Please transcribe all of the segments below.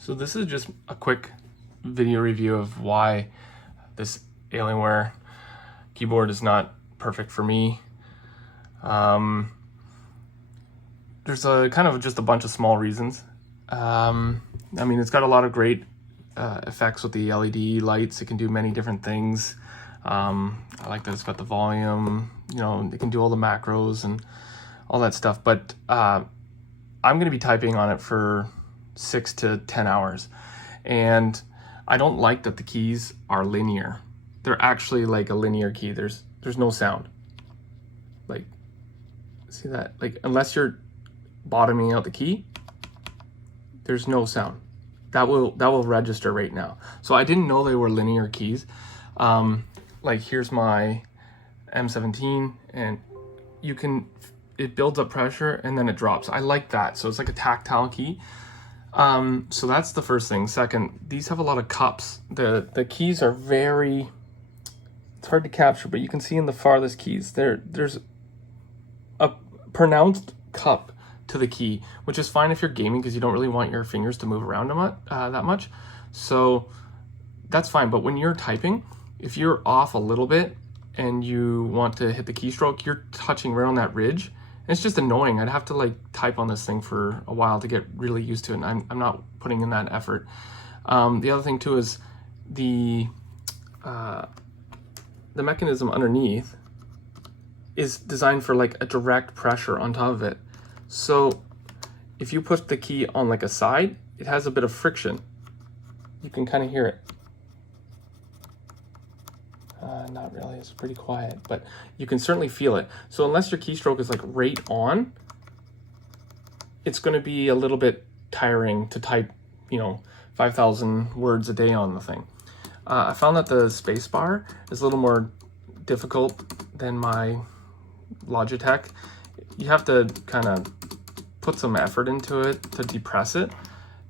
So this is just a quick video review of why this Alienware keyboard is not perfect for me. There's a kind of just a bunch of small reasons. I mean, it's got a lot of great effects with the LED lights. It can do many different things. I like that it's got the volume, you know, it can do all the macros and all that stuff, but I'm going to be typing on it for 6 to 10 hours. And I don't like that the keys are linear. They're actually like a linear key. There's no sound. Like, see that? Like, unless you're bottoming out the key, there's no sound. That will register right now. So I didn't know they were linear keys. Like, here's my M17, and it builds up pressure and then it drops. I like that. So it's like a tactile key. So that's the first thing. Second, these have a lot of cups. The keys are it's hard to capture, but you can see in the farthest keys, there's a pronounced cup to the key, which is fine if you're gaming because you don't really want your fingers to move around that much. So that's fine. But when you're typing, if you're off a little bit and you want to hit the keystroke, you're touching right on that ridge. And it's just annoying. I'd have to like type on this thing for a while to get really used to it. And I'm not putting in that effort. The other thing too is the mechanism underneath is designed for like a direct pressure on top of it. So if you put the key on like a side, it has a bit of friction. You can kind of hear it. Not really, it's pretty quiet, but you can certainly feel it. So unless your keystroke is like right on, it's going to be a little bit tiring to type, 5,000 words a day on the thing. I found that the spacebar is a little more difficult than my Logitech. You have to kind of put some effort into it to depress it.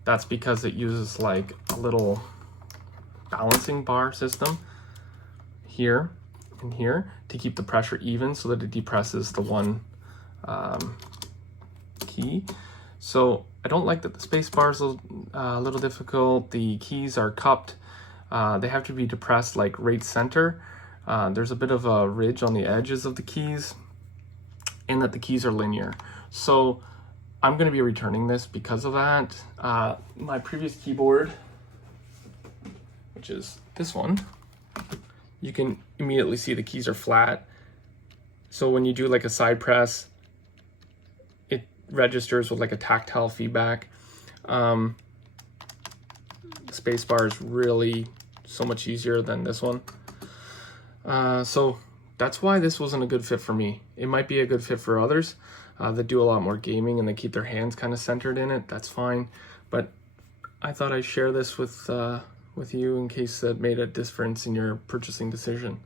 That's because it uses like a little balancing bar system here and here to keep the pressure even so that it depresses the one key. So I don't like that the space bar is a little difficult. The keys are cupped. They have to be depressed like right center. There's a bit of a ridge on the edges of the keys, and that the keys are linear. So I'm going to be returning this because of that. My previous keyboard, which is this one, you can immediately see the keys are flat. So when you do like a side press, it registers with like a tactile feedback. The space bar is really so much easier than this one. So that's why this wasn't a good fit for me. It might be a good fit for others that do a lot more gaming and they keep their hands kind of centered in it. That's fine. But I thought I'd share this with you in case that made a difference in your purchasing decision.